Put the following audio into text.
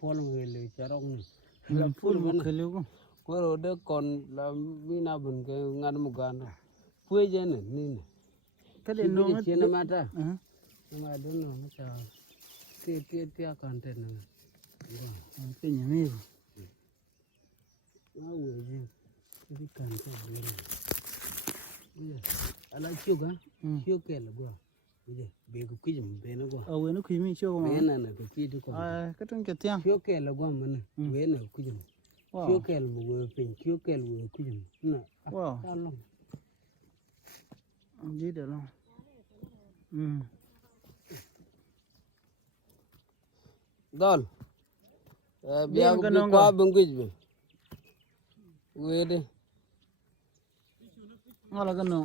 Paul người charong la full mo khelu ko ko de kon la mina bun ke ngan mu gan pue je ne ni ne kade no ngat chena mata ma don no mata te kan te ne pe nyame na we je kan te ne ala chuga chuke la go be ku kijim be na go awe no kimi cho ma be na na ku ki du ko ka tun ke tiang chuke la go man be na ku kijim chuke la bu pe chuke la bu kijim na wow ta long đi được không dol biya bi kwa bungij be we de ngala kan no